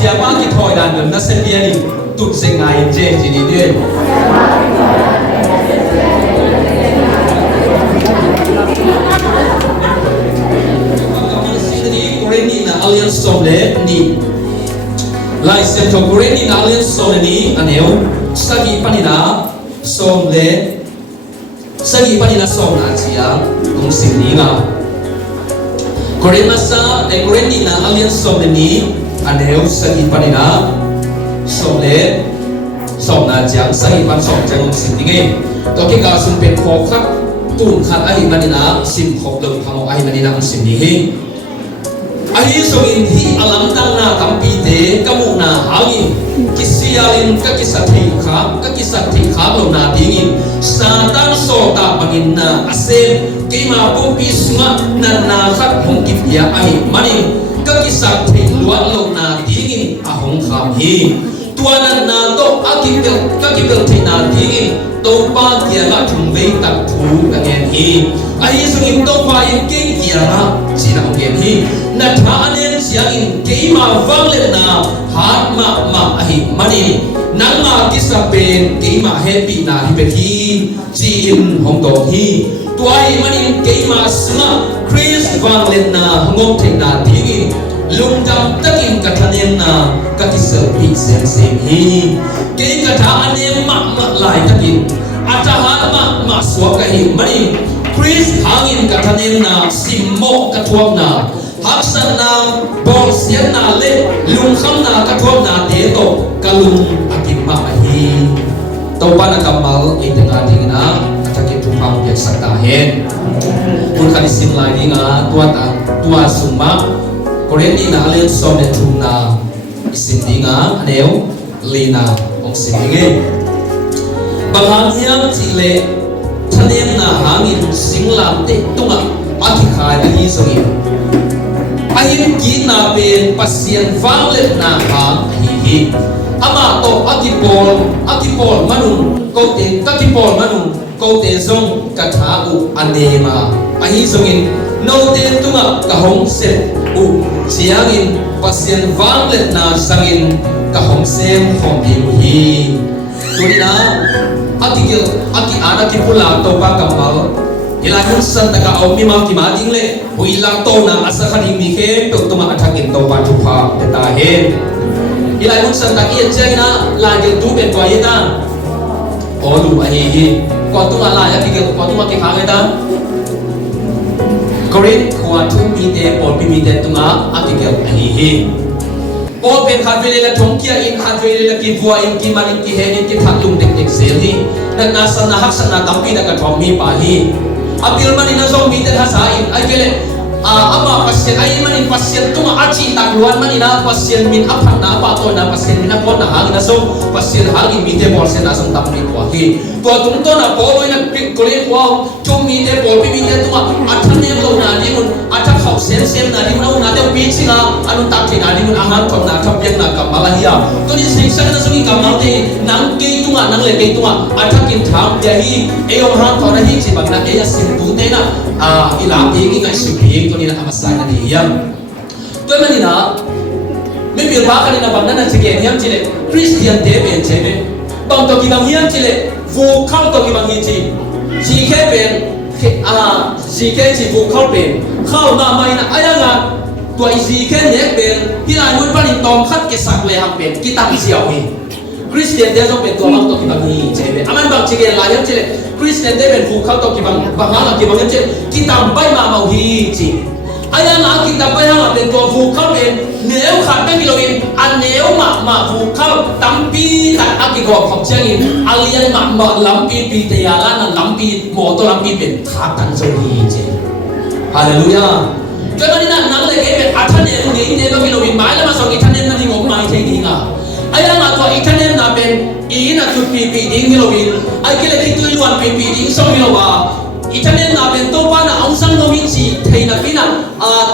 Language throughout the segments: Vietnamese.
siapa ki thoi dan gần na se bia ni tụt se ngai je ji ni de Koreni na alliance somle ni lai se to Koreni na alliance somle ni aneu sagi panina somle sagi panina som na chia kung sini nga Koreni sa Koreni na alliance somle ni aneu sagi panina somle som na chia sagi pan som chia kung sini nge to ke ka sum pen kho khat tun khat ai manina sim khop lo phamo ai manina kung sini hi Ahi songin hi alam tang na tampi te kamu na hangin kisialin kakisati kha lo na tingin satan sota pangin na asem kima pupi sunga na na khat hong kipya ahi mani kakisati luat lo na tingin ahong kham hi tuanan na to kakipel te na tingin to pa kia la thung vei tak thu kangen hi ahi songin to pa in king kia la sina hong hi na thaanen siangin keima vangle na hat ma ahi mani nanga kisapen keima happy na hibethi chin hong dong hi tuai mani keima sma Chris vangle na hongom theng na tingi lungdam takin kathanen na kakisel pi sem sem hi ke kathane ma lai takin atahan ma swaka hi mani Chris hangin kathanen na simmo kathuam na Haksan na bol sian na le lung kham na kathom na te to kalung akin ma ahi to pa na kamal itanga ding na atake tu pang yak sakta hen kun khani sim lai ding a tua suma Koreni na alen som ne thum na isin ding a aneu lina ong sim nge banghang hiam chile thanem na hangin singlam te tunga aki khai ahi songi Ahin gina pen pasien vanglet na ha hi ama to akipol manung kakipol manung kote zong katha u anema ahi zongin no te tunga kahong se u chiangin pasien vanglet na sangin kahong sem khom hi tulina aki ana ki pula to pa kamal Ilahun san taga au mi mau ki ma ding le hui lang to na asa khan mi khe to ma athakin to pa thu pha ta hen ilahun san ta ye chena la ge tu ben to ye ta o lu a hi ko tu la ya ki ge ko tu ma ki kha ge ta korin ko tu mi te por mi te tu ma a ki ge a hi o ben kha vele la thong kia in kha vele la ki bua in ki man ki hen in ki thak lung tek tek sel ni na san na hak san na tam pi da ka thong mi pa hi apil mani na zong miten hasain ay kele ama pasien ay manin pasien tunga achi takluan mani na pasien min apan na apato na pasien min apon na hangin na zong pasien hangin mite porsen na zong tapri kwa hi to tung to na poloy na kule kwa chung mite po mite tunga athan nem lo na di mun athak khau sem na di mun na de pichi na anun takthi na di mun ahan thom na thapyang na kamala hiya to ni sing na zong kamal te nang ke tunga nang le ke tunga athakin tham ya hi eyom han thona hi chi bang na eya sim tu te na ila te ngai su hi to ni na amasana ni hiya to mani na me bil ba kan na bang na chige hiam chile Christian te ben chebe bang to ki bang hiam chile vu khau to ki bang hi chi ke ben ke chi vu khau ben khau na mai na aya nga to i ke ne ben ki lai mun pa ni tong khat ke sak le ham ben ki tam siao hi Christian te so ben to bang to ki bang hi chebe aman bang chige la hiam chile Christian te ben vu khau to ki bang hala ki bang chile ki tam bai ma mau hi chi aya na ki tam bai ha ben to vu khau ben nếu khát bên kiloin anh nếu mà vụ khâu tắm pi tại anh cái gọt học chơi in alien mà lắm pi thì là lắm pi mỏ to lắm pi bên khát tận rồi gì hallelujah cho nên là nắng lại cái bên anh em nghĩ nếu bên kiloin mãi là mà sau cái anh em đi ngọc mai thấy gì à ai đang là thôi anh em là bên ý là chụp pi đi kiloin ai cái là cái tôi luôn pi đi xong kilo à Itanen na ben to pa na ang sang nomin si thei na pina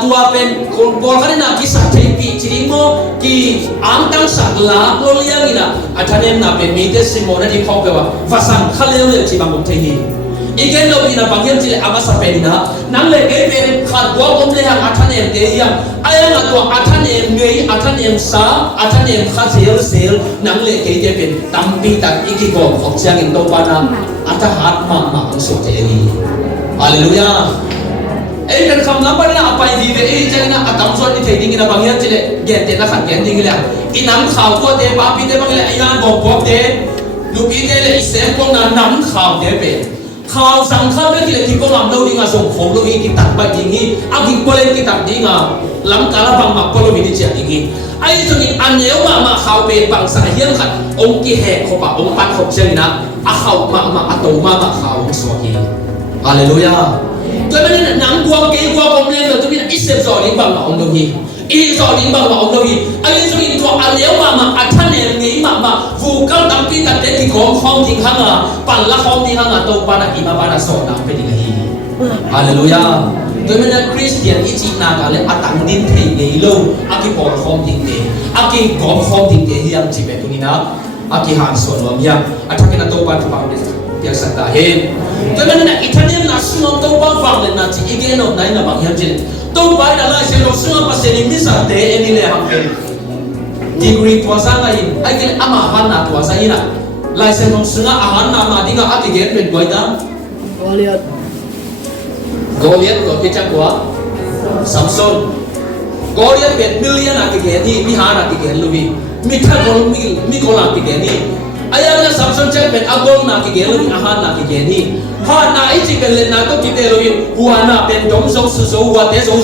tua ben bol kan na ki sa thei pi chiring mo ki ang tang sak la lo liang ina atanen na ben mi te simona di khop wa fasan khaleu le chi bang thei hi igen lo ina bangyan chile ama sa penina nang le ke pen khat wa om le hang athanem te ya aya nga to athanem ngei athanem sa athanem kha sel nang le ke te pen tampi tak iki ko khok chiang in to pana ata hat ma ang so te ni hallelujah ai kan kham lam pa na apai di ve ai chang na atam so ni thei ding ina bangyan chile gen te na khat gen ding le inam khaw ko te pa pi te bang le ai na bom bom te lu pi te le isem ko na nam khaw te peข่าวสังคมไม่กี่ที่ก็ลำเราดีงาส่งของเราอีกตัดไปอย่างนี้อากิโกเลนกิตัดดีงาลำกาลบังมาก็เราไม่ได้เจออย่างนี้ไอ้ตรงนี้อันเนี้ยมาข่าวเป็นบางสายเฮี้ยงขัดองค์กี่แหกเขาปะองค์ปันเขาเจอนะอาข่าวมาอัตโมาข่าวสวกีฮาเลลูยาตัวมันเนี่ยหนังกวางเกย์กวางผมเลี้ยงเราตัวนี้อิสเซฟสอนลิงบังมาองค์เราฮีอีสอนลิงบังมาองค์เราฮีไอ้ตรงนี้ตัวอันเนี้ยมาอัฐานเนี่ยนี้มาฟูกังตั้งปีตัดเด็กที่ของห้องทิ้งข้างอ่ะปั่นละห้องทิ้งข้างอ่ะตัวปานะอิมาปานะสอนนักเป็นยังไงฮาเลลูยาตัวมันเนี่ยคริสเตียนอิจินากันเลยอัตังดินเทนี่โลอากิปอลห้องทิ้งเตอากิกอมห้องทิ้งเตที่ยังจีบตัวนี้นะอากิหางส่วนรวมยังอัฐานกันตัวปานะฟังเลยเดี๋ยวสักตาเห็นตัวมันเนี่ยอิตาเลียนน่ะสุนทรตัวปาฟังเลยนะจีอีเกนอไหนนะบางอย่างจีตัวปานะละเสียงสุนทรภาษาลิมิสันเตเอนี่เลยฮัมเองdegree tua sana in ai ke ama han na tua sa ina license ng sunga ahan na ma dinga ati get pen goita Goliath ko ke chang kwa Samson Goliath bet million ati get ni mi han ati get lubi mi tha gol mi gol ati get ni aya na Samson chang bet agol na ati get lubi ahan na ati get ni ha na ichi pen le na to kite lubi huwa na pen dom so su so wa te so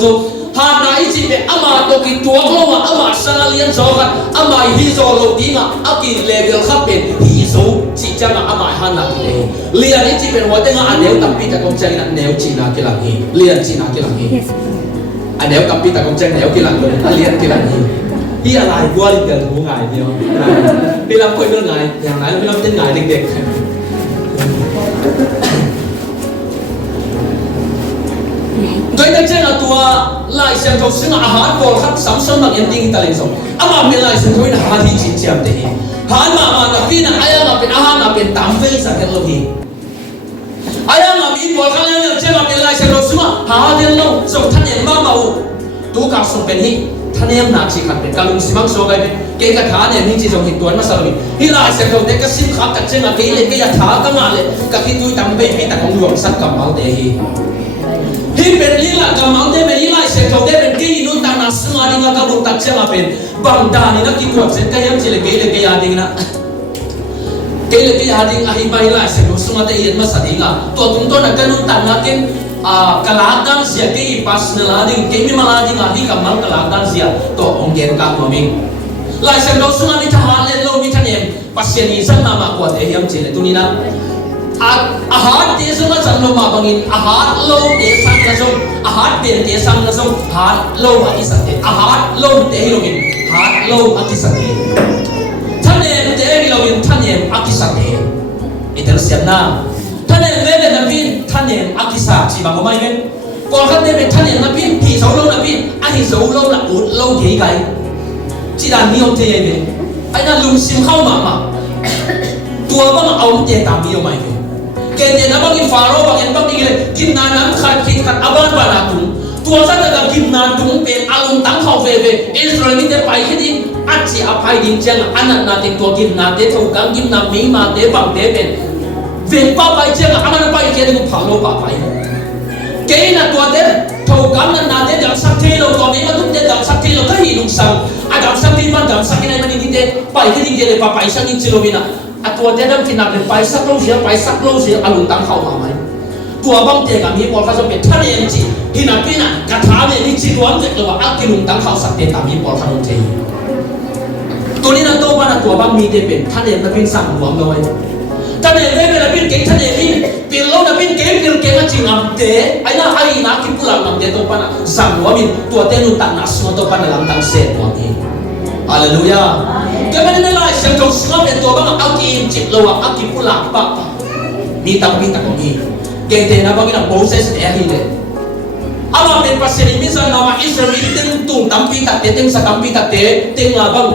hana ichi be ama to ki tuang lo ma ama sanalian so khat ama hi zo lo dinga aki level khat ben hi zo chi changa ama hana le lian ichi ben wa tenga aneu tampi ta kong chai na neu chi na kilang hi lian chi na kilang hi aneu tampi ta kong chai neu kilang lo lian kilang hi hi alai gua li tel hu ngai dio bilang koi bil ngai yang nai bilang ten ngai dik dik tôi đã chơi là tua lại xem thấu xứng hán bol khắp sắm sớm bằng em tinh ta lên rồi ama mình lại xem thấu là hán thì chỉ chém đấy hán mà là pin là ai là pin hán là pin tám phê sao cái lâu hi ai là pin bol khăn lên chơi là mình lại xem thấu xứng hán đến lâu rồi thân em mà màu tu cả sông pin hi thân em nạp chỉ khát pin cả lùng xí măng số cái cái thả này mình chỉ dùng hình tuấn mà sao rồi hi lại xem thấu cái sim khát cái chơi là cái lên cái thả cái mà lên cái khi tôi tắm bay pin ta cũng luồng sắt cầm máu đấy hi hiเป็นลีละกำมังเดเป็นลีละเสกเขาเดเป็นกี่นุ่นตานาสมาดิงกับบุตรเจ้าเป็นบังดานี่นะกี่ตัวเสกยังเจเลเกเลเกยาดิงนะเกเลเกยาดิงอาฮิบายละเสกเขาสมาเตยันมาสดิงอ่ะตัวตุ้งตัวนักนุ่นตานาเกนกลาดันเสียกี่ปัสเนลาดิงเกมิมาลาดิงอาฮิกำมังกลาดันเสียตัวองเกนกางมามิงลายเสกเขาสมาดิทหารเลนโลมิทันเอ็มปัสเซียนีสันนามากวาดยังเจเลตัวนี้นะอาหารเตสุมาจังโลมาบังอินอาหารโลเตสังนะซงอาหารเปลี่ยนเตสังนะซงอาหารโลอากิสันเตอาหารโลเตฮิโลกินอาหารโลอากิสันเตท่านเองเตฮิโลกินท่านเองอากิสันเตอิตาลีเซียนนะท่านเองเวเดนนับบินท่านเองอากิสันจีบางก็ไม่เป็นก่อนท่านเองท่านเองนับบินผีโซโลนับบินอาหิโซโลละอุดโลเกยไกจีดานนิยมเตยเบไอ้นั่นลุงซิมเข้ามาตัวบ้างเอาเตตามนิยมไม่เป็นเกณฑ์เนี่ยนะบางทีฟาโรห์บางทีบางทีเลยกินนานน้ำขาดคิดขัดอาบ้านบานาตุงตัวสัตว์แต่กินนานตุงเป็นอารมณ์ตั้งเขาเฟเฟอิสราเอลนี่เดไปแค่นี้อัจฉริอภัยดินเจงอันนั้นนาติตัวกินนานเดถูกกังกินนานมีมาเดบังเดเป็นเวียนป้าไปเจงอันนั้นไปแค่นี้ผ่าโลป้าไปเกณฑ์น่ะตัวเดถูกกังนั้นนาเดดังสักทีเราตัวนี้มันทุกเดดังสักทีเราก็หิลุกสังอาดังสักทีมันดังสักทีไหนมันนี่เดไปแค่นี้เดเลยป้าไปสักนิดจิโรบินะตัวเด็กที่นับเป็นไปสักโลเสียไปสักโลเสียอารมณ์ตั้งเข้ามาไหมตัวบางเด็กกับมีบอลเขาจะเป็นท่านเองจีที่นับเป็นกระถางเนี่ยนี่จีรวมเด็กเลยว่าอักกิลุงตั้งเข้าสักเด็กกับมีบอลเขาลงเทียตัวนี้นั่นตัวบ้านตัวบางมีเด็กเป็นท่านเองนับเป็นสั่งรวมเลยท่านเองไม่เป็นนับเป็นเก่งท่านเองนี่เป็นโลนับเป็นเก่งเก่งจริงอ่ะเด็กไอ้น่าไอ้นักที่ผู้หลังนำเด็กตัวบ้านสั่งรวมตัวเต้นุตักนัสมาตัวบ้านหลังตั้งเสร็จวันนี้ฮาเลลูยาก็ไม่ได้ไล่เสียงของสิ่งเป็นตัวบ้างเอากินจิตเราเอากินผู้หลักปะมีตังมีตังมีเก่งเท่นะบางทีเราโปรเซสเอริเลยอามาเป็นภาษาอิสราเอลมาอิสราเอลเต็งตุ้งตั้มปีตัดเต็งสักตั้มปีตัดเต็งลาบัง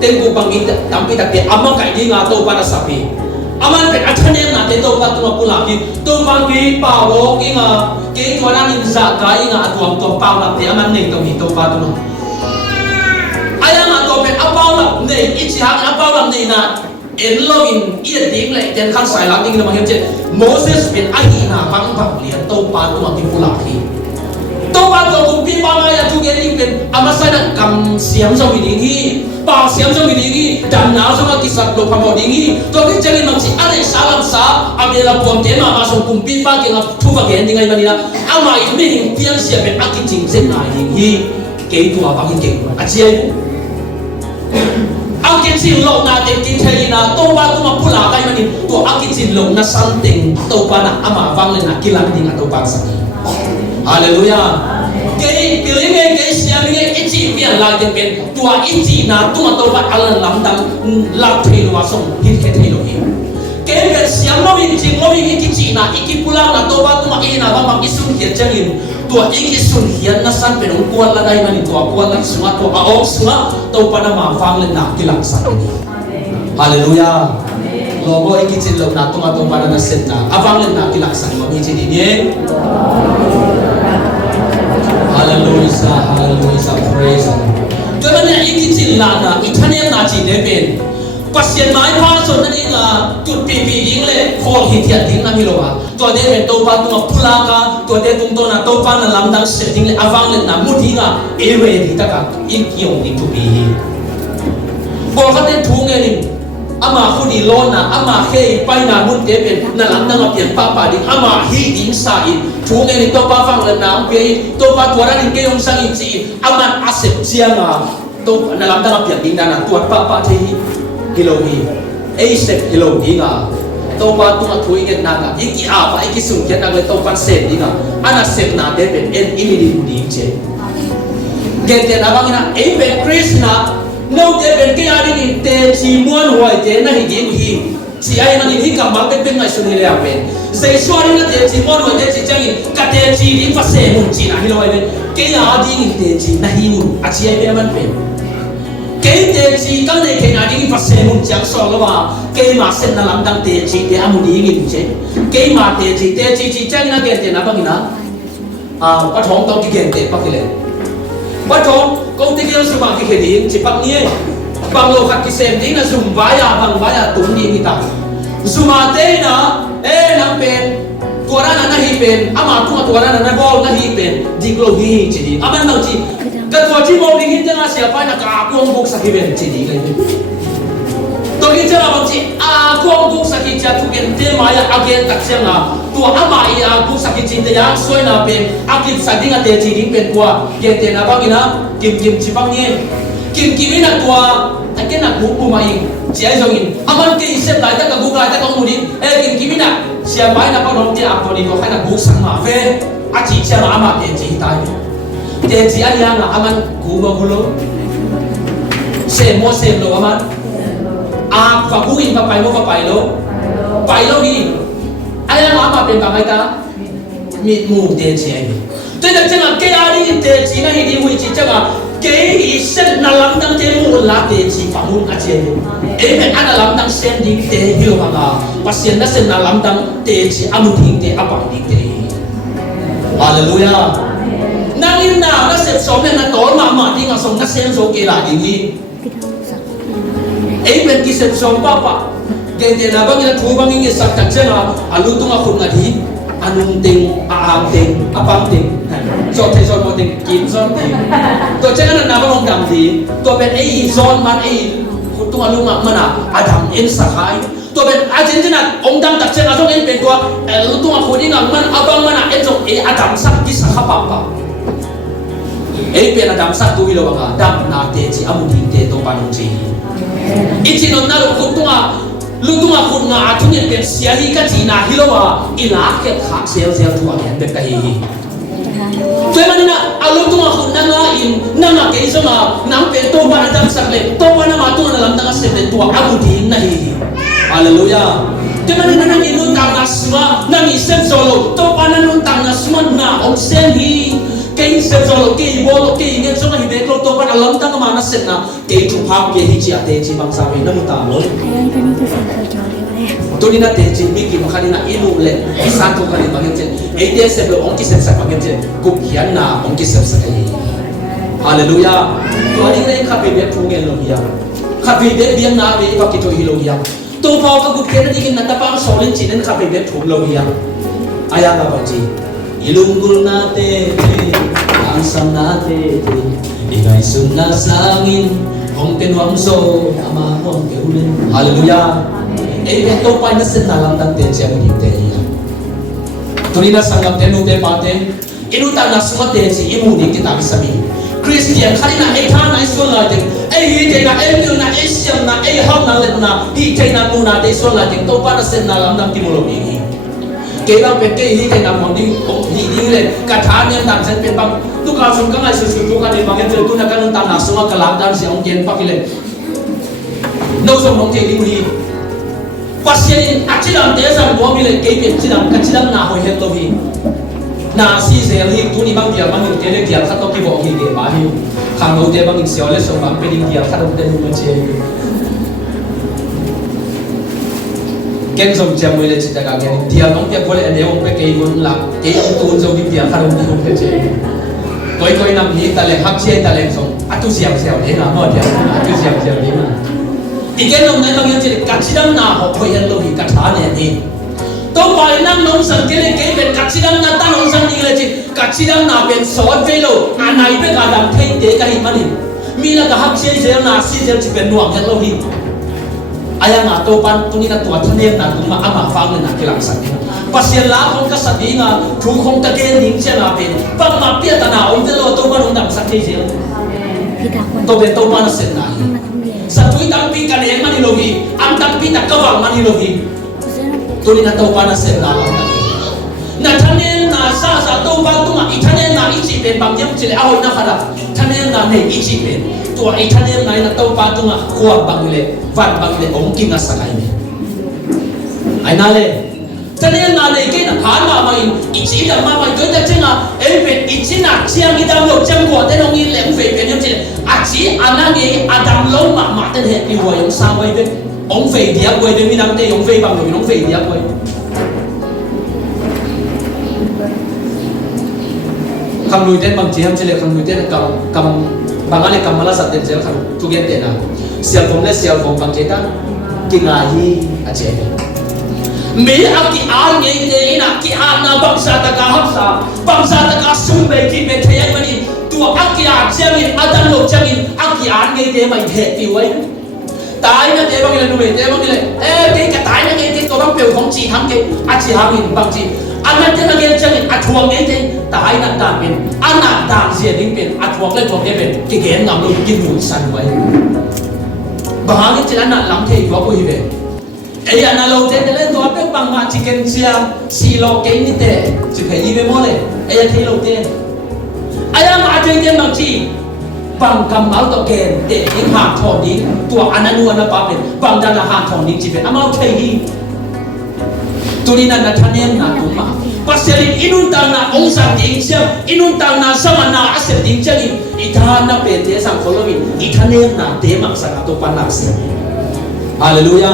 เต็งกูบังอินตั้มปีตัดอามาไก่ดีงาโตปานาสับปี aman pe athane na te to pa tu pula ki to pa ki pa wo ki nga ki ko na in za ka nga atuam to pa la te aman nei to hi to pa tu aya ma to pe apaw la nei ichi hang apaw la nei na en login ia ding le ten khan sai la ding na ma hem che Moses pe ahi na bang bang lian to pa tu ki pula ki to pa to kum pi pa ma ya tu ge ding pen amasa na kam siam so bi ding hi pa siam so bi ding hi dan na so ma ki sat lo pa mo ding hi to ki chali ma chi are salam sa amela pom te ma so kum pi pa ke na thu va ge ding ai ma ni na ama i me hing pian sia pe aki ching zen na ding hi ke tu a ba ki ke a chi ai ang kin sin lo na te kin thei na to ba tu ma pula kai ma ni to aki chin lo na san ting to pa na ama wang le na kilang ding a to pa sa hallelujah cái tiếng nghe cái xem nghe cái gì miệng lại tiếng bên tua cái gì nào tua tôi bắt alan lắm đam làm thay đồ xong hít cái thay đồ gì cái bên xem nó bị chỉnh nó bị cái gì nào cái pulang nào tôi bắt tua cái nào mà cái sun hiện chân in tua cái sun hiện nó san bên ông quan là đây mà tua quan là sung tua ông sung tôi bắt nó mà vang lên nào cái lăng san hallelujah logo cái gì lâu nào tôi bắt nó sen nào vang lên nào cái lăng san mà cái gì đi Hallelujah, hallelujah, praise God. Tôi nói là những cái là na, ít thanh em na chỉ để bên. Pasien mai pa so na ni nga, tụt pi ding le, khol hit thiệt ding na mi lo ba. Tôi để bên tôi pa tu pula ka, tôi để tung to na tôi pa na lam dang set ding le avang le na mu thi nga, ewe di ta ka, in kiong ding tu pi. Bo ka den thu nge ni. Ama khu di lo na, ama he pai na mun te bên na lam dang a pian pa ding, ama hi ding sa in. Chú nghe ni tôi ba phang lần nào kia tôi ba tua ra những cái ông sang in gì aman asep chiang à tôi na làm đang làm việc na tua pa thế kilo hi asep kilo đi ngà tôi ba tua thui nghe na ngà iki a phải iki sung kia na người tôi ban sep đi ngà ana sep na để bên en ini đi che cái tiền abang na ấy bên Krishna nâu để bên cái ai đi te chi muôn hoài thế na hi hi si ai na ni kam mang bên ngai sung le apen sei suari na te chi mon wa te chi changi ka te chi ding fa se mun chi na hi loi ben ke ya ding te chi na hi mun a chi ai be man pe ke te chi ka ne ke na ding fa se mun chang so lo ba ke ma sen na lam dang te chi te amu ding in che ke ma te chi chang na ke te na ba na a pa thong tong ki gen te pa ki le pa thong công ty kia su ma ki ke ding chi pa ni bang lo khat ki sem ding na zum ba ya bang ba ya tum ni ta Sumate na nang pen tuara na hi pen ama tuara na bol na hi pen diklo hi chidi aman nang chi ka tua chi mo ding hin na sia pa na ka kuang buk sa hi ben chidi kai to hi cha bang chi a kuang buk sa hi cha tu gen te ma ya again tak sia na tua ama ya buk sa hi chin te ya soi na pen akip sa ding ate chi ding pen tua gen te na bang ina kim chi bang ni kim na tua cái nào cũng mai chỉ ai dùng aman cái xếp lại tất cả google lại tất cả một đi kim kim na xem máy là bao nhiêu tiền áp đi có hay là google sang mà về chỉ xem là ama tiền chỉ tay tiền chỉ anh là aman google google xem lo aman và google in và phải lo đi anh là ama tiền bằng ai ta mịt mù tiền chỉ anh tôi đã là cái ai đi tiền chỉ là đi huy chỉ chắc là cái ý sen na lam dang te mu la te chi pa mun a che e me ana lam dang sen ding te hiu ma ga pasien na sen na lam dang te chi amu ding te apa ding te hallelujah nang in na sep som na tol ma ding a som na sen so ke la ding hi e me ki sep som pa ke te na bang na thu bang ngi sak tak che na alu tung a khun na di anung ting a ting apang ting cho thầy cho một tình kín cho tình tôi chắc là nào không làm gì tôi bên ấy John man ấy tôi luôn mà Adam em sa hai tôi bên Argentina ông đang đặt chân ở trong em bên tôi lúc tôi hồi đi ngang man abang man em trong ấy Adam sắc cái sắc hấp bạc ấy bên Adam sắc tôi lo bang Adam na te chỉ amu đi te tôi ban ông chỉ ít chỉ nó nào cũng lúc tôi khôn ngã chúng nhân bên xia hi cái gì na hi lo à ila cái khác xel tôi anh bên cái gì tôi mà na lúc tôi khôn na in na cái gì mà nắm bên tôi ban Adam sắc lên tôi ban mà tôi làm tăng sẽ lên tôi amu đi na hi hallelujah tôi mà na ni nun tang na sma na ni sem solo tôi ban nun tang na sma na ông sen hi cái sem solo cái bolo cái nghe cho hi be tôi ban làm tăng mà na set na cái chụp ham cái hi chi ate chi bang sa ve na mu ta lo ตัวนี้นะเตจิมีกี่มาคันนะอิลูเล่อิสานทุกคันบางอย่างเช่นเอเดียเซฟองค์กิเซฟสักบางอย่างเช่นกุบเขียนนาองค์กิเซฟสักไอ้ฮาเลลูยาตัวนี้เลยขับไปเบียดทุ่งเงินโลหิตขับไปเบียดเบียนนาเบียดวักกิโตฮิโลหิตตัวพอกับกุบเขียนนั่นเองนัตตาปังโซลินจีนั่นขับไปเบียดทุ่งโลหิตอายาบาจีอิลุงกุลนาเตอังสัมนาเตอิไงสุนนาสังินองค์เป็นวังโซอามาฮองเกอุเลนฮาเลลูยาเอ้ยตัวไปนั่นเส้นนาลังดันเตเจียมันยิ่งเตยตัวนี้นะสังกัดเตนุเตปาเตอินุตานาสมัตเตจิอิมูดิกิตาบิสมีคริสเตียนขันนะไอ้ท่านไอ้ส่วนอะไรเด็กไอ้ฮีเจนะไอ้มิวนะไอ้เซียมนะไอ้ห้องนั่นเลยนะฮีเจนะมูนะเด็กส่วนอะไรเด็กตัวไปนั่นเส้นนาลังดันติมุโลบีเกี่ยวกับเกี่ยวฮีเจนะมองดิ้งฮีดิ้งเลยกระถางเนี่ยดันเส้นเป็นบางทุกการส่งกันไอ้สุดๆทุกการในบางอย่างเจอตัวนักการต่างๆสมัครกลางดันเสียงเย็นปักเลยน้องส่งน้องเจดิ้งฮีpasien acilam desa bo mi le kebe cilam kacilam na ho het lo hi na si se hi tu ni bang dia bang ni tele dia kha to ki bo hi ge ba hi khang lo de bang ni sio le so bang pe ding dia kha to te nu che ken som cham mo le chi ta ga ge dia nong te bo le ne ong pe ke gun la ke ong tu zo bi dia kha to te nu che koi koi nam ni ta le hak che ta le so atu siam siam le na mo dia atu siam siam le naอีกแค่น้องนั้นบางอย่างจะกัดชิดังนาหอบพยันโลหิกัดหาเนี่ยนี่ตัวไปนั่งน้องสังเกตเลยเก็บเป็นกัดชิดังนาตั้งน้องสังนี่เลยจีกัดชิดังนาเป็นสอนเฟโลอันไหนเป็นการดังเทงเด็กกันหิมันนี่มีแล้วก็ฮักเชียเจลนาซีเจลจะเป็นหน่วงยันโลหิอายามาตัวปันตัวนี้นะตัวทะเลนะตัวมาอามาฟังเลยนะกีฬาสัตว์ปัสเซียลาคนก็สัตว์นี้นะถูกคงตะเกียงนิ่งเช่นอะไรปังมาเปียตนาองค์เจโลตัวปันองค์ดังสักทีเจลตัวเป็นตัวปันเส้นไหนsatu tampi kan yang mani logi, am tampi tak kawal mani logi. Tuli na tau pana sen la la. Na thane na sa tau pa tu ma ithane na ichi pen bang yam chile aw na khada. Thane na ne ichi pen. Tu ithane na tau pa tu ma khuwa bang le, van bang le ong king na sakai me. Ai na le. Thane na le ke na khan ma mai ichi da ma mai toi ta chenga ei pe ichi na chiang i dam lo chang ko te nong i lem fe pen yam chile. Aci anak ni adam long mak mak ten het ni huai yang sama itu, ong fei dia huai dia minang te ong fei bang dia ong fei dia huai. Kang lui ten bang ciam cile kang lui ten kam bang ane kam malas ten cile kang tu gen ten ah. Sial phone le sial phone bang cita kingahi aci. Me aki ar ngai te ina ki ar na bangsa ta ka hapsa bangsa ta ka sumbe ki me thayai mani tua akia changin adan lo changin akia ngai te mai the ti wai tai na te bang le nu te bang le ke ka tai na ngai te to bang peu khong chi thang ke a chi hang in bang chi ana te na ngai changin a thuang ngai te tai na ta pen ana ta sia ding pen a thuang le thuang pen ke gen ngam lo kin mu san wai ba hang chi na lam the ko ko hi ve ai ana lo te le to pe bang ma chi ken sia si lo ke ni te chi phe yi be mo le ai te lo te ayam ada yang macam bang kamal to ken te ing ha thon ni tua ananu ana pa pen bang dana ha thon ni jibe amal thei hi tulina na thanen na tu ma paselin inun tang na ong sa ding sia inun tang na sama na asep ding chang ithan na pe te sang kholomi ithanen na te mak sa to panak se haleluya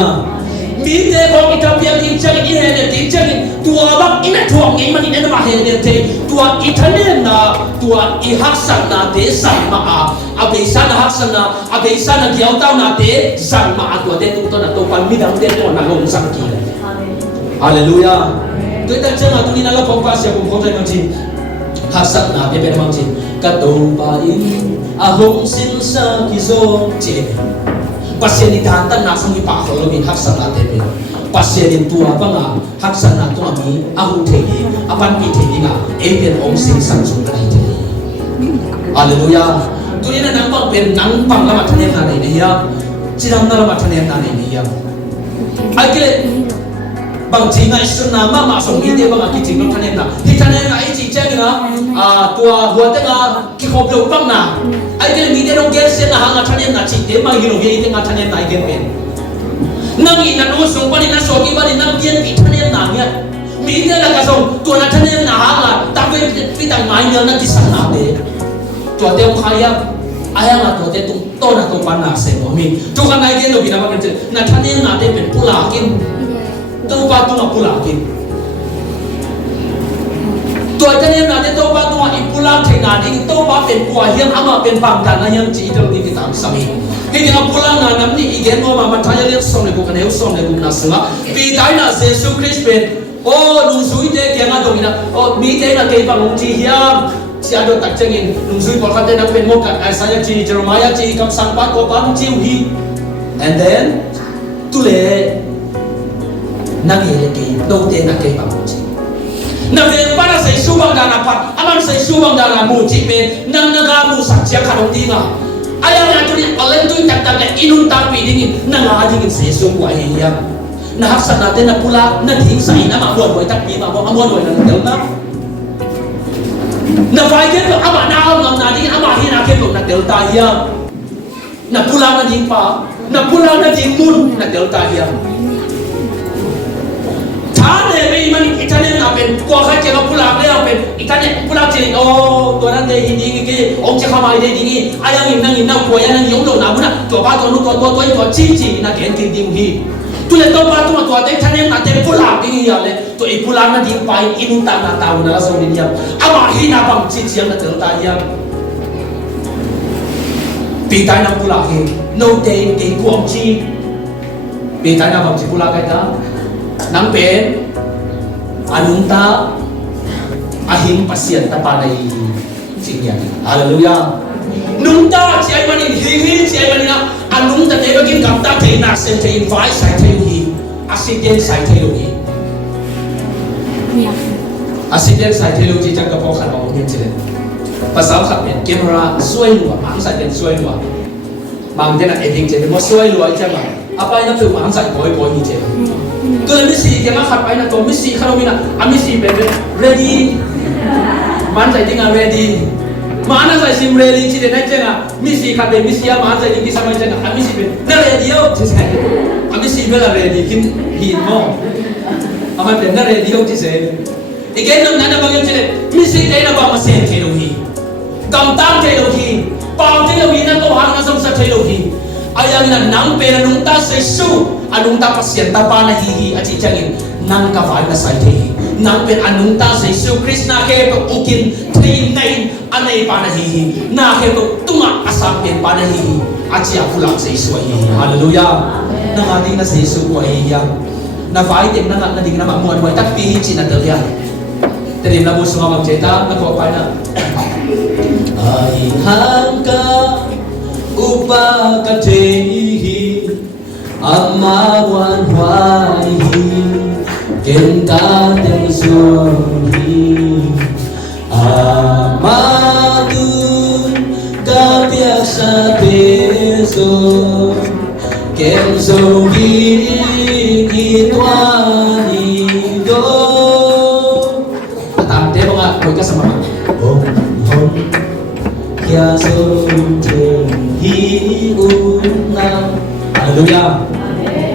mi te bong itapia ding chang i he ding chang tua bang ina thuang ngai mani na ma he te tua ithanen na tua i haksan na te sang ma a be sana haksan na a be sana giau tau na te sang ma tua te tu to na to pan mi dang te to na long sang ki haleluya tu ta chang tu ni na lo pong pa sia pong khong thai mang chi haksan na te be mang chi ka to pa in a hong sin sa ki zo che pasien ni tan tan na sang hi pa khol mi haksan na te be pasien in tua banga haksan na to mi a hu the ni a pan pi the ni na e pen ong sing sang su na te haleluya tu ni na nang pang pen nang pang la ma thane na nei ya chiram na la ma thane na nei ya ai ke bang chi ngai sun na ma song ni te banga ki ting no thane na hi thane na ai chi chang na tua hua te ga ki khop lo pang na ai ke mi te dong ge sen na ha nga thane na chi te ma gi lo ge te nga thane na ge pen nang i na no song pa ni na so ki ba ni na bien pi thane na nya mi te la ka song tua na thane na ha nga ta ve pi tang mai nya na ki sang na te tua te khaya aya nga tua te tung to na to pa na se mo mi tu ka nai ge lo bi na ba ke na thane na te pen pula kin tu ba tu na pula kiตัวเจ้าเนี่ยนะตัวบ้านตัวอีกุลาเทงานอีตัวบ้านเป็นกัวเฮียงอามาเป็นปังกันนะยังจีตรงนี้ที่ตามสามีเฮียงกุลางานนั้นนี่อีเกนว่ามันทายเลี้ยงส่งเลยกูกันเอวส่งเลยกูน่าสละปีท้ายน่ะเยซูคริสต์เป็นโอ้ลุงซุยเด็กยังมาตรงนี้นะโอ้มีเด็กนะเกี่ยวกับลุงจีเฮียงที่อาจจะตัดเจงินลุงซุยบอกเขาเด็กนั้นเป็นโมกันไอ้สายจีเจอร์มายาจีกับสังปัตตัวบ้านจีวี and then ตุเลนักเรียนเกี่ยวกับเด็กนักเกี่ยวกับลุงจีna ve para sai subang dana pat aman sai subang dana mu chi pe nang naga mu sakya kharong dinga aya na tuni alen tu tak tak inun ta pi ding na nga ding sai su wa ya na haksa na te na pula na thing sai na ma bon boi tak pi ma bo amon boi na del na vai ke ama na ngam na ding ama hi na ke na del ta ya na pula na ding pa na pula na ding mun na del ta yaท่านเนี่ยไม่มันอีท่านเนี่ยน่ะเป็นกว่าใครจะมาพูดหลังเนี่ยเป็นอีท่านเนี่ยพูดหลังจริงโอ้ตัวนั้นเดี๋ยวยิงกี่องค์จะเข้ามาเดี๋ยวยิงไอ้ยังยิงนั่งยิงนั่งกลัวยังนั่งยงลงน้ำมันน่ะตัวบ้าตัวนู้นตัวจี้น่ะเห็นจริงฮีตัวเล็กตัวบ้าตัวเด็กท่านเนี่ยน่ะเด็กพูดหลังจริงอย่างเลยตัวอีพูดหลังนั่นยิงไปอินุตาน่ะตาวน่ะส่งดินยังอามาฮีน่ะบังจี้ยังน่ะเจอตายังปีท้ายน่ะพูดหลังฮีโน้ตเด็กเก่งกว่าจี้ปีท้ายน่ะบังจี้พูดหลังกันนะนังเป็นanung ta ahim pasien ta panai jingya haleluya nung ta chi ai mani hi chi ai mani na anung ta te bagin kam ta te na sen te invite sai te hi asiden sai te hi asiden sai te hi jang ka po khan ba ngin chile pasal khat pen camera suai lua mang sai den suai lua mang den na editing che mo suai lua cha ma apa ina tu mang sai koi hi cheตัวมิสซี่ยังมาขัดไปนะตัวมิสซี่ข้าวมีนะมิสซี่เป็น ready มันใจจริงอ่ะ ready มานะใจซิม ready ที่เด็กนั่นจังอ่ะมิสซี่ขัดเป็นมิสซี่มาใจจริงที่สมัยจังอ่ะมิสซี่เป็นนั่น ready เอาที่ใช่มิสซี่เป็น ready หินมองมันเป็นนั่น ready เอาที่ใช่อีกแค่นั้นนะบางอย่างที่เด็กมิสซี่ได้นะบางมาเสียเทโลฮีกำตั้งเทโลฮีปาวเทโลฮีนั่นก็หางนั่นสมศักดิ์เทโลฮีayang na nang pera nung ta sa Isu anung ta pasyen ta pa nahihi at ichangin nang kafal na sa iti nang pen anung ta sa Isu Chris na kaya to ukin train ngayon anay pa nahihi na kaya to tunga asapin pa nahihi at siya pulang sa Isu ahihi hallelujah nang ating na sa Isu ko ahihi na faitin na nga nating na mamuan mo itak pihin sinadalya tarim na mo sumamag jeta na ko pa na ay hangka upakatehi amawan huaihi kentang suri amadun kapiaksa teso kenso giri kitwani do tatante mga koy kasama hong kya sumte hi unang hallelujah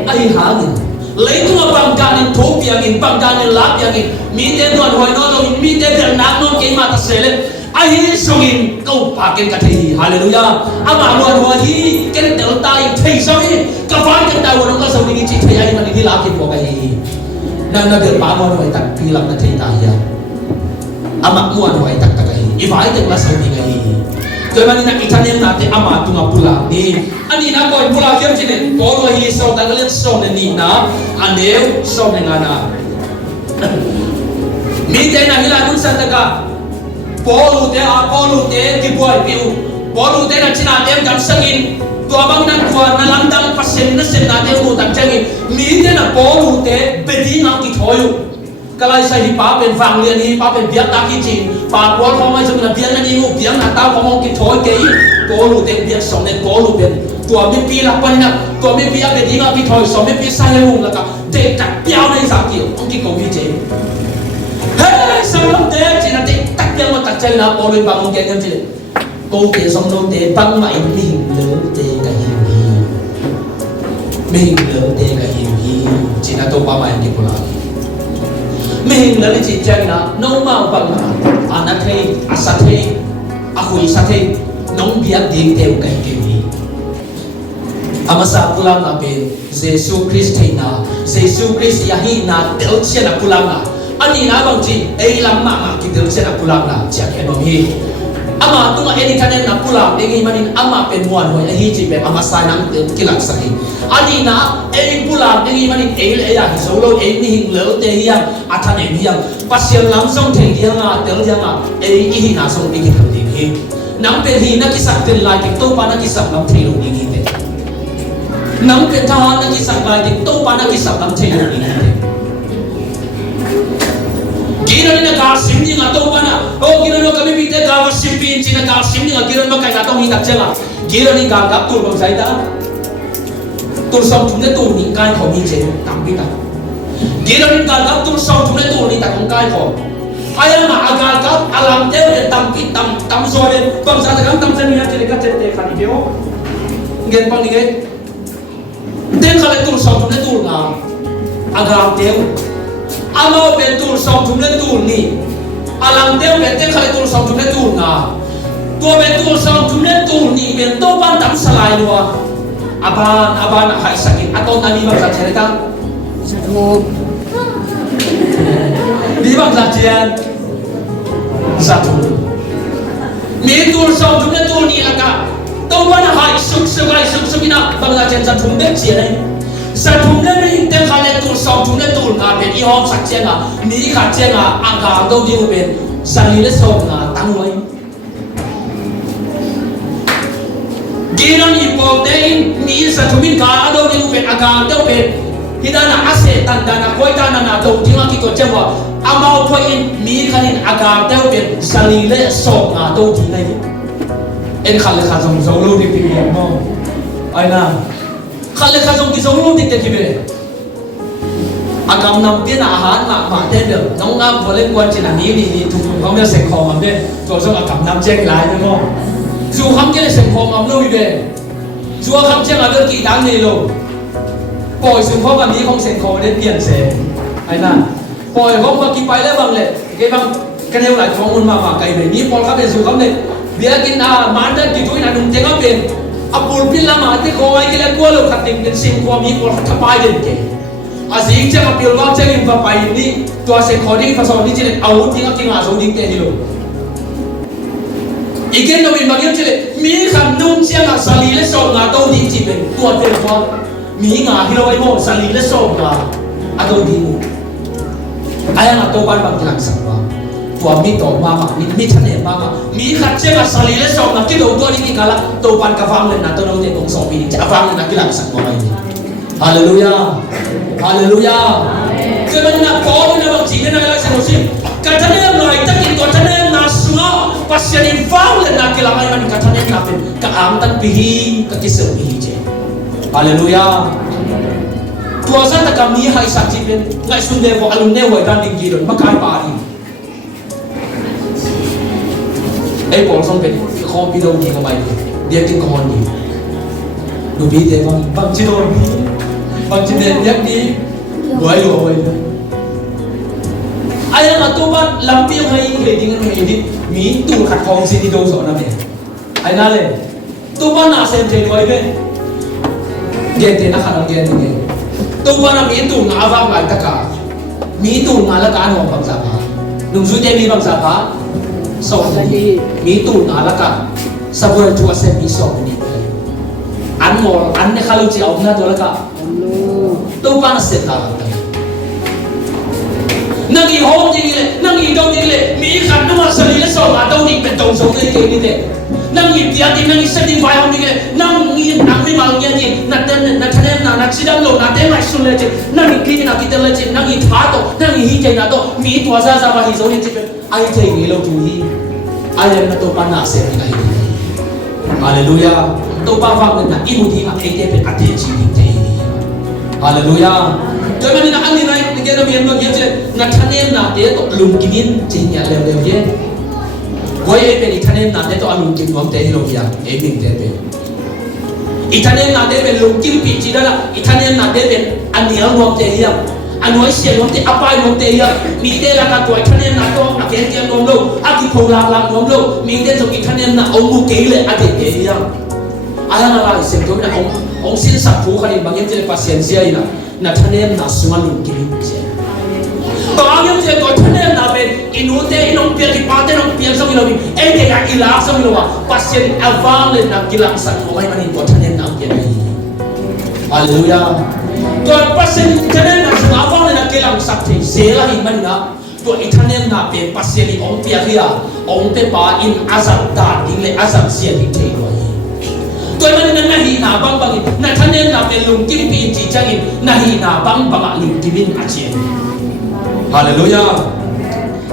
ai hangin lấy tung ở bằng cả những thố bia nghìn bằng cả những lá bia nghìn mi tên đoàn hồi nó rồi mi tên việt nam nó cái mà ta sẽ lên ai song in câu bà cái cái gì hallelujah ama đoàn hồi hi cái del tai thấy sao hi cái phải cái đầu nó có sao đi chỉ thấy ai mà đi làm cái bộ cái gì nên nó được bà đoàn hồi tặng khi làm cái thấy tai ya ama đoàn hồi tặng cái gì ifai tặng là sao đi cái gì tôi mà nãy ít anh em ama tung ngap pula ni ani na koi pula kiam chi ne to lo hi so ta len so ne ni na aneu so ne ngana mi te na hila kun sa ta ka polu te ki boy piu polu te na china tem dam sangin to bang nan kwa na lam dam pasen na sen na te mu tak changi mi te na polu te bedi ngam ki thoyu kalai sai pa pen phang lian hi pa pen biak ta ki chin pa kwa ko mai chung na biak na ni ngu biak na ta ko mong ki thoi ke ko lu te biak song ne ko lu pen tua mi pi la pan na tua mi pi a be di nga ki thoi so mi pi sai lu la ka te tak piao nei sa ki ong ki ko hi che hey sang lam te chi na te tak piao ma tak chai na ko lu bang ke ngam chi ko te song no te bang mai mi le te ka hi mi le te ka hi chi na to pa mai ni ko la mình là chị chân là nấu màu bằng anh thấy asat thấy ahui sát thấy nóng biếc đi theo cái kiểu gì amasa pulang na pe Yesus Kristus na Yesus Kristus yahi na telcia na pulang na ani na bang ji ei lam ma ki telcia na pulang na cia enom hi ama tunga eni kanen na pulang dengi manin ama pen muan hoi hi ji pe amasa nang kilak sahi ani na ei pulang dengi manin ei le ya hi solo ei ni hing lel te hiang athan ei hiang pasial lam song theng dia nga tel dia nga ei hi na song ni ki tham ding hi nang pe hi na ki sak tel lai ki to pa na ki sak lam thei lo ding hi te nang pe tha na ki sak lai ki to pa na ki sak lam thei lo ding hi te Kira ni nak simni ngato mana? Oh kira no kami binte gawa simpi cina gawa simni ngak kira no kai ngato hitak cela. Kira ni gagap tur bang saya dah. Tur som tumne tur ni kai kau ni cene tampi tak. Kira ni gagap tur som tumne tur ni tak kai kau. Ayam mak gagap alam dia dia tampi tam sore bang saya tak tam cene ni cene kat cene kani dia. Gen bang ni kan. Den kalau tur som tumne tur na agam dia. Alo bentur som tumle tur ni alang deu benten khale tur som tumle tur na to bentur som tumle tur ni ben to ban tam salai lo aban hai sakit atau nani bang sa cerita satu di bang sa jian satu mi tur som tumle tur ni aka to ban hai suk ina bang sa chen sa tumle jian sa tumle ni ten khale tur som tumle tur na ben i hom sak chenga mi kha chenga anga do di ben sali le som na tang loi giron i pom dein mi sa tumin ka do di ben aga do ben hidana ase tan dana koi ta na do tinga ki ko chewa amao phoin mi khanin aga do ben sali le som na do di nai en khale kha som zo lo di pi mo ai na khale kha som ki zo lo di te ki be agam nam tiên ahan ma tên được nông ngam vừa lên quan chỉ là ní thùng không biết sành khom mà biết rồi xong agam nam chen lại đúng không dù không cái sành khom mà nuôi về dù không chen là đơn kỳ đáng này luôn bồi sừng khom mà ní không sành khom đến tiền sẽ hay là bồi không mà kịp bay lên bằng lệ cái bằng cái nêu lại không muốn mà cái về ní bồi các bên dù không này biết cái mán đơn kỳ túi là đúng tiếng ở bên apul pin là mà cái khoi cái là qua luôn khát tình đến sim khom ní bồi thắp bay đến cái Asyik je apil bang je lim papai ni tua se khodi fasol ni je au tinga kinga so ding te hilo iken no bin bagyo je mi kham nung sia na sali le so nga do ding ji ben tua te ko mi nga hilo ai mo sali le so nga ado ding aya nga to ban bang lang sa ba tua mi to mama mi thane mama mi khat je na sali le so nga ki do to ni kala to ban ka fam le na to no te kong so bi ja fam le na ki lang sa ko ai Hallelujah. Hallelujah. Cho nên là có nên bằng chỉ nên là sẽ nói gì? Cả thân em nói tất nhiên có thân em là sungao, pasti anh vang lên là cái làm ai mình cả thân em là phải cả am tan pihi, cả cái sự pihi chứ. Hallelujah. Tua sa ta kami hai sa chi ben, ngai sun de wo alun ne wo dan ding gi don makai ba ni. Ai bol song ben, ko bi do ni ko mai. Dia kin ko ni. Du bi de bang chi do ni. Bang chi de yak ni. Rồi rồi ai mà tôi bắt làm việc hay hệ đi mỹ tụ khát phong xin đi đâu rồi nè ai nói lên tôi bắt nào xem thế rồi đấy ghen thế nó khát làm ghen thế tôi bắt là mỹ tụ ngã vào lại tất cả mỹ tụ ngã là cả hoàng bằng giả phá đừng duy đem đi bằng giả phá sau mỹ tụ ngã là cả sau rồi chùa xem mỹ sau đi ăn ngồi ăn để khai lưu chỉ ông na tôi là cả tôi bắt là xem ta nang i home ding le nang i dong ding le mi khan no ma sali le so ma dong ding pe dong so le ke ni de nang i pia ding nang i setting vai home ding le nang i nang mi mang nya ni na ten na thanem na chidam lo na te mai sun le che nang i ki na ki te le che nang i tha to nang i hi te na to mi tua za za ba hi zo ni che ai te ni lo tu hi ai na to pa na se ni ai hallelujah to pa va na i mu di ma te pe ate chi ni te hallelujah cho nên là anh đi này cái nó miền bắc kia chứ na thanh em na thế to lùng kín chỉ nhà leo leo kia quay em bên thanh em na thế to lùng kín ngom thế rồi kia em mình thế bên thanh em na thế bên lùng kín bị chỉ đó là thanh em na thế bên anh nhớ ngom thế kia anh nói chuyện ngom thế apa ngom thế kia mi thế là cả tuổi thanh em na to à cái kia ngom đâu à cái phong làm ngom đâu mi thế rồi thanh em na ông mu kỹ lệ à thế kia ai là lại xem tôi là ông องสินสักผู้ขันบางอย่างจะเป็นpasienเสียอีนะนัทเนมน่าสุมาลุงกินเสียบางอย่างจะตัวทเนมน่าเป็นอินุเตอินองเปียที่ปาเตนองเปียสมิโลบิเอ็งเด็กอิลาสมิโลวะpasien awal le nak kilangสักผู้ไม่มันตัวทเนมน่าเปียนี่ฮาเลลูยาตัวpasienทเนมน่าสุมาawal le nak kilangสักที่เสียละหิมันนะตัวอิทเนมน่าเป็นpasienที่องเปียที่องเตปาอินอาซับดาดิ้งเลยอาซับเสียที่เทด้วยตัวมันนั่นนาฮีนาบังบังอินนั่นท่านเนี่ยนาเป็นลุงกิมปีจีจังอินนาฮีนาบังบังลุงกิมินอาเจียนฮาเลลูยา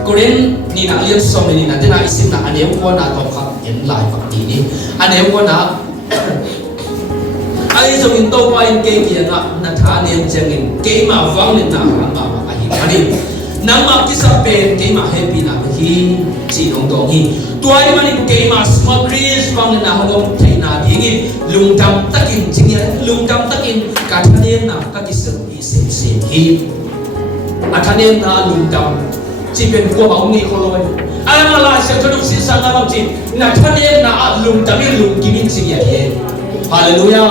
ก็เรนนี่นาเลี้ยงสมัยนี้นะแต่นาอิสินะอันเดียวกันนะต้องขับเห็นหลายฝั่งนี้อันเดียวกันนะไอ้ส่วนอินโตไปอินเกี่ยนะนั่นท่านเนี่ยจังอินเกี่ยมาฟังเลยนะมาไอ้อันนี้นั่งมาคิดสับเป็นเกี่ยมาแฮปปี้นะที่จีนองตรงนี้ตัวไอ้มันเกี่ยมาสมาร์ทคริสฟังเลยนะเขาบอกไทยนาดีนี่ลุงดำตะกินจริงเนี่ยลุงดำตะกินการท่านเนี่ยนะก็คิดสับอีเสียที่อาท่านเนี่ยนะลุงดำจีเป็นกัวเอานี่เขาเลยอะไรมาลาเสียงทุกสิ่งสั่งมาจีนัท่านเนี่ยนะลุงดำไม่ลุงกินจริงเนี่ยฮาเลลูยา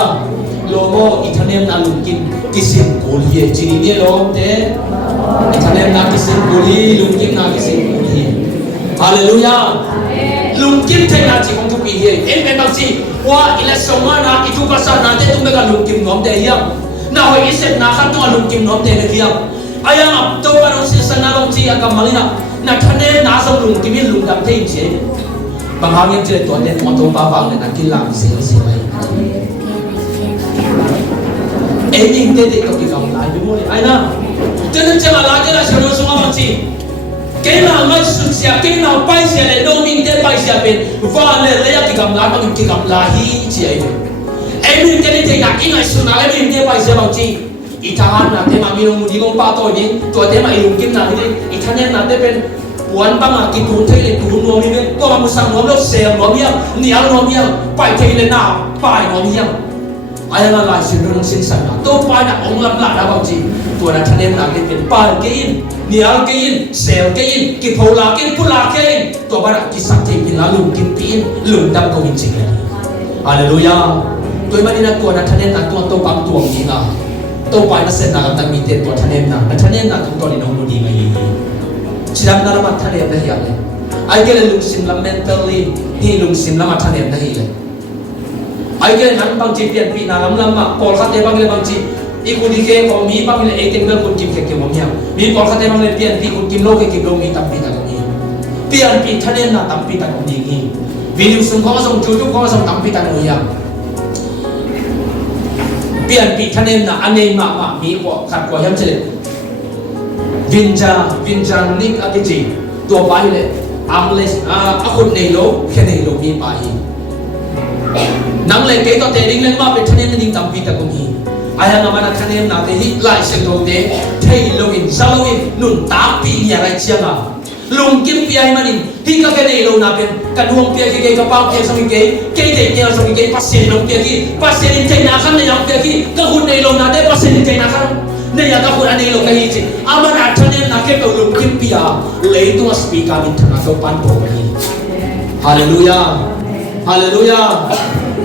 โลโมอีท่านเนี่ยนะลุงกินกิสิมกุลีจีนี่เนี่ยโลมเต้อีท่านเนี่ยนะกิสิมกุลีลุงกินนะกิสิมกุลีฮาเลลูยาลุงกิมเทนาจีของทุกปีเองเอ็มเป็นบางทีว่าอิเลสโซมานาอิทุกษานาเดตุเมกาลุงกิมน้อมเดียมนาหอยอิเซตนาขันตัวลุงกิมน้อมเดียเดียมอายังอับตัวเราสิสนาบางทีอากาศมาลินะนาทะเลนาสมลุงกิมิลุงดำเทียนเชบางครั้งยังเจอตัวเด็กมาตัวบ้าบางเลยนักกีฬาเสียไปเอ็งยิงเด็กก็กินของหลายไปหมดเลยไอ้นะเจ้าหน้าที่มาลาเจ้าหน้าที่เราส่งมาบางทีเกี่ยมาไม่สุดเสียเกี่ยมาไปเสียเลยโน้มิงเดไปเสียเป็นว่าเลยเลยกิกำลามันกิกำลาฮีเสียเอ็มมิงเดนี่เทียนักอินไอสุนัขเอ็มมิงเดไปเสียบางทีอีทหารนะเทมามีลงมือดีกงป้าตัวนี้ตัวเทมาอีลุงกิมนะที่อีทหารนะเทเป็นวันบางอากิตูนเทเลตูนนัวมีเป็นก็มามุสังนัวแล้วเสียนัวเมียเหนียวนัวเมียไปเทเลน่าไปนัวเมียอายังอะไรสิ่งนั้นสิ่งสั่งตัวไปนะองค์ลำลาดบางทีตัวนั้นทะเลมันอาจจะเป็นปลาเกินเหนียวเกินเสียเกินกิโพลาเกินพุลาเกินตัวบ้านกิสักที่เป็นลุงกินปีนลุงดำก็วิจิตรเลยฮาเลลูยาตัวมันนี่นะตัวนั้นทะเลนั้นตัวบางตัวจริงอ่ะตัวไปนั่นเสร็จนะครับแต่มีเต็มตัวทะเลนั้นทะเลนั้นตัวนี้น้องดูดีไหมชิดำนั่นมาทะเลได้ยังไงไอ้เกลือลุงซิมละ mentally นี่ลุงซิมละมาทะเลได้ยังไอ้เกลือนั้นบางทีเปลี่ยนปีนาลำมาพอเขาเตะบางเลยบางทีอีกุดีเกย์ของมีบางเลยเอเต็งเบอร์คุณกิมเกี่ยวกับเนี่ยมีพอเขาเตะบางเลยเปลี่ยนปีคุณกิมโลกกิมโลมีตั้งปีตั้งนี้เปลี่ยนปีทะเลนั้นตั้งปีตั้งนี้วิลิวซึ่งเขาส่งจูจุเขาส่งตั้งปีตั้งนี้เปลี่ยนปีทะเลนั้นอันนี้มามีกว่าขัดกว่ายังเฉลี่ยวินจานิกอะไรจีตัวไปเลยอัมเลสคนในโลกแค่ในโลกมีไปนังเลยเกี่ยวกับเทนิ่งเล่นมาเป็นทะเลนิ่งตั้งปีตั้งนี้อายังมานักทะเลน่าจะที่ไล่เส้นโดดเดเทโลกินซาโลกินนุ่นตาปีเนี่ยอะไรเชียงอ่ะลุงกิมปีไอ้มันนี่ที่ก็แค่ในโลกน่าเป็นกันห่วงปีกี่กับป้าเกี่ยวสมิเกี่ยวเด็กเกี่ยวสมิเกี่ยวปัสเซนลงเกี่ยวกี่ปัสเซนใจนักขันในยังเกี่ยวกี่ก็คุณในโลกน่าได้ปัสเซนใจนักขันเนี่ยอยากกับคุณอันนี้โลกกันยี่สิอามันอัดทะเลน่าแค่กับลุงกิมปีอ่ะเลยตัวสปีกามินทนาโซปันโตนี่ฮาเลลูยาฮาเลลูยา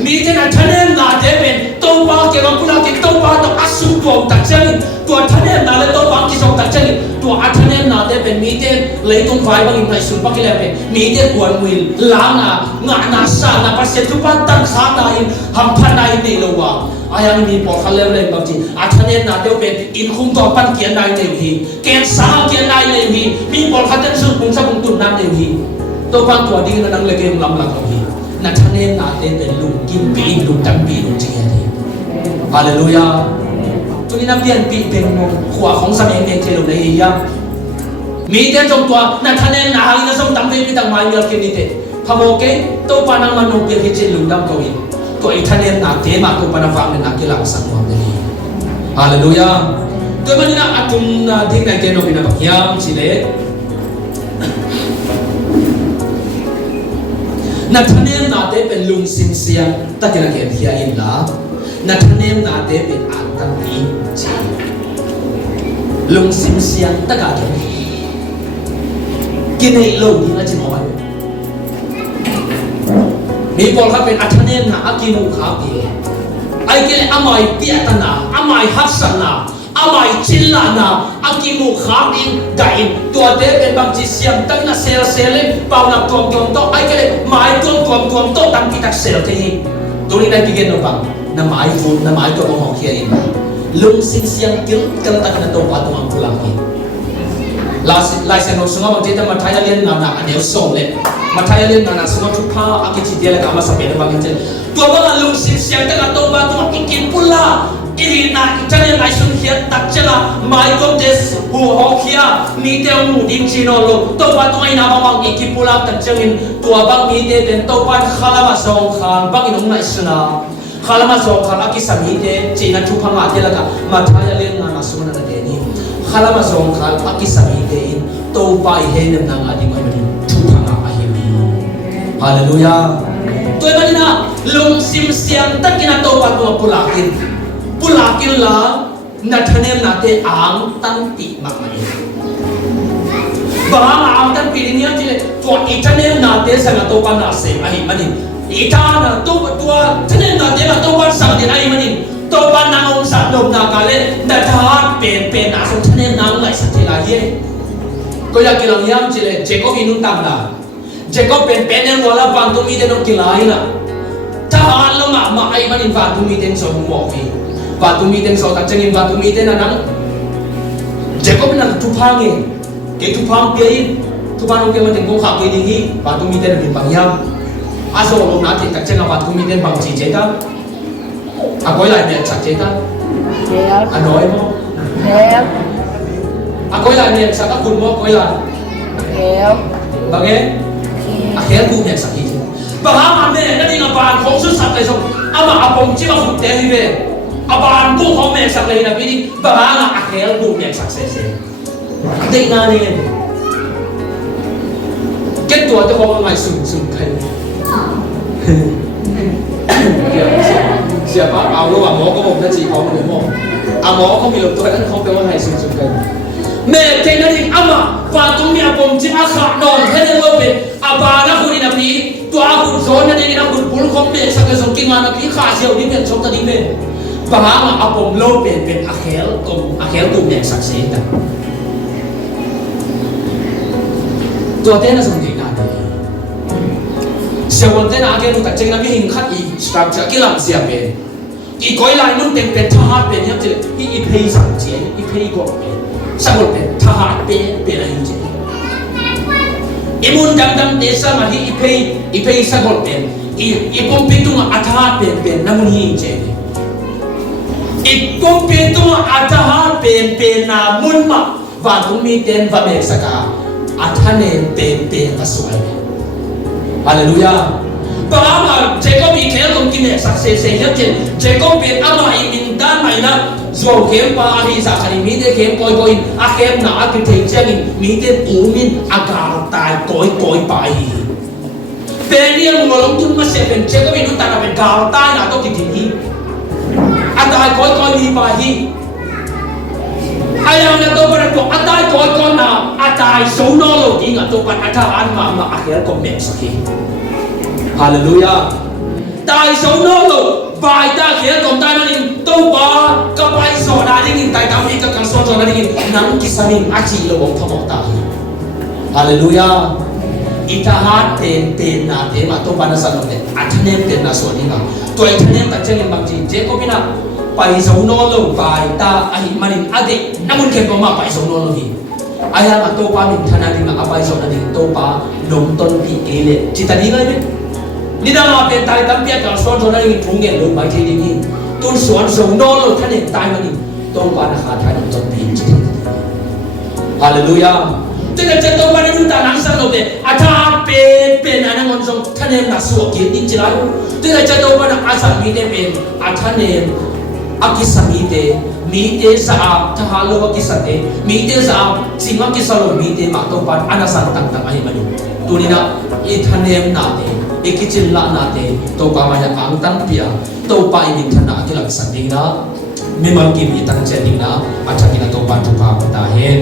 มีแต่นักทะเลน่าจะเป็นตัวบ้าเกี่ยวกับคุณอากิตัวบ้าต้องอาสุบองตัดเจริญตัวทะเลน่าเลยตัวบ้าที่ส่งตัดเจริญตัวอัทะเลน่าจะเป็นมีแต่เลยต้องไฟบางอย่างในสุภาพกิเลสเป็นมีแต่กวนวิลล้างงานาสานาปัสเซทุบันตันขาได้หัมพันได้ในโลกว่าอายังมีพอเขาเล่นเลยบางทีอัทะเลน่าจะเป็นอินคุ้มตัวปันเกียนได้ในหีเกณฑ์สาวเกียนได้ในหีมีพอเขาจะสุดปุ่งสักปุ่งตุนนั่นในหีตัวบางตัวดีนั่งเลยเกมลำหลังของหีนัทะเลน่าจะเป็นลุงกินปีลุงตั้งปีลุงเจียดีฮาเลลูยาตัวนี้นับเปลี่ยนปีเป็นขวาของสมัยเมเทลุในฮียมีแต่จงตัวนัทะเลน่าหาลินาสมตั้งปีตั้งมาอยู่กินนี่เตะพโมเกตัวปานังมันนงเปียกิจลุงดำตัวนี้ตัวอีทะเลน่าเทมาตัวปานังฟังเนี่ยนักกีฬาสังวรนี่ฮาเลลูยาตัวมันนี่นะอาตุนดิ้งในเกณฑ์โนบินาบักยามสิเลนัทเนมนาเตเป็นลุงซิมเซียตะกินเกียรติยาอินลานัทเนมนาเตเป็นอันตันตีจีลุงซิมเซียตะกาเกกินในโลกนี้นะจิ๋มเอาไว้มีคนเขาเป็นอัทเนมนาอากินุขาเกไอ้ ai kele amai piatana amai hatsana amai chillana akimu khaming dain tua te ben bang chi siam tang na sele pauna tom to ai kele mai tom to tam ki tak sel te hi tuni na bigen no bang na mai fu na mai to mo khia in lung sin siang kil kal tak na to pa to ang pulang hi lai sen no sunga bang te ta mathai alien na na aneu som le mathai alien na na sunga thu pha akichi dia la ka ma sa pe na bang chen tua bang lung sin siang ta to pa to ikin pula irina italian nation here takchela mai kom des hu hokia mi te mu dim chino lo to pa to ina bang ikipula takchengin tua bang mi te den to pa khalama song khan bang inong na isna khalama song khan akisami te china thu phanga te laka mathaya len na sumana na te ni khalama song khan akisami te in to pa he nem na adi mai ni thu phanga a hi hallelujah toy manina lung sim siam takina to pa to pulakin pulakin la nathanem nate ang tan ti makmai bang ang tan pilinya jile to ithanem nate sanga to pa na se ai mani itana to tua thanem nate ma to pa sang din ai mani to pa na ong sa dom na kale na tha pen na so thanem na lai sa ti la ye ko ya kilang yam jile jacob inun tam la jacob pen en wala bang to mi de no kilai na tha lo ma ai mani va to mi den so mo fi batu miten so tak cengin batu miten anang Jacob na tupangi ke tupang piain tupang ke mating ko khak ke dingi batu miten bin pangyam aso lo na ti tak cenga batu miten bang chi jeta akoy lai ne chak jeta anoy mo akoy lai ne sak kun mo akoy lai bage akhel ku ne sak hi bahama me na ding apa khong su sak lai so ama apong chi ma khut te hi ve aban bu khom me sak lai na bi bahama akhel bu ne sak se se dei na ni kết tua cho con ngày sừng sừng thầy xia bác áo luôn à mỏ có một cái gì có một cái mỏ à mỏ không bị lục tôi đã không phải con ngày sừng sừng thầy mẹ thầy nó đi âm à và chúng mình cùng chỉ ác khạc đòn thế nên luôn về à bà nó không đi làm gì tôi ác cũng rồi nên đi nó cũng bốn không biết sao cái dòng kinh mà nó bị khá nhiều đi miền sống ta đi về và mà à cùng lâu về à khéo cùng mẹ sạch sẽ taตัวเต้นสมดีนะเสียวันเต้นอาเกนุตัดเจงนะมีหิงขัดอีสตรัคเจอร์กิลังเสียเป็นอีก้อยลายนุ่นเป็นทหารเป็นยังเจอีเพย์สังเจอีเพย์ก็เป็นสังเป็นทหารเป็นอะไรเจอีมุนดำเตะสมาธิอีเพย์สังเป็นอีปมเป็นตัวอัฐาเป็นนั่งมุนหิงเจอีปมเป็นตัวอัฐาเป็นนามุนมาว่าตุมีเต้นว่าเมสกาAthanem pen kaswai Hallelujah Pagama Jacob ikhel kum kime success se yakin Jacob pen ama imin dan mai na zo kem pa ahi sa khari mi de kem koi a kem na a ki thei changin mi de umin agar tai koi pa hi Peniel ngolong tun ma se pen Jacob inu ta na pen gar tai na to ki hi atai koi mi pa hi ayang na to para ko atay ko na atay so no lo di nga to pan ataan ma akhir ko mek sakhi hallelujah tai so no lo bai ta khir ko ta na nin to ba ka bai so da ning tai ta mi ka kan so na ning nang kisamin achi lo bong thamo ta hallelujah itahat ten na te ma to pa na sa no te athanem ten na so ni nga to athanem ta cheng bang ji je ko bina pai so no lo bai ta ahi manin ade namun ke ko ma pai so no lo hi aya ma to pa min thana ni ma pai so na ni to pa nom ton pi ele chita ni ngai ni da ma pe tai tam pia ka so so na ni thung nge lo bai thi ni tun suan so no lo thane tai ma ni to pa na kha thai nom ton pi chi hallelujah Tengah jatuh pada kita langsung lobe, ada pen anak orang thane na suak kitin cilayu. Tengah jatuh pada asal mite pen, thane akisahite mite sa thalo akisate mite sa singa kisalo mite matopan anasan tang ai mani tunina ithanem nate ikichin la nate to pa maya ang tang pia to pa imin thana akilang sanding na memang kim itang chening na athakina to pa thu pa ta hen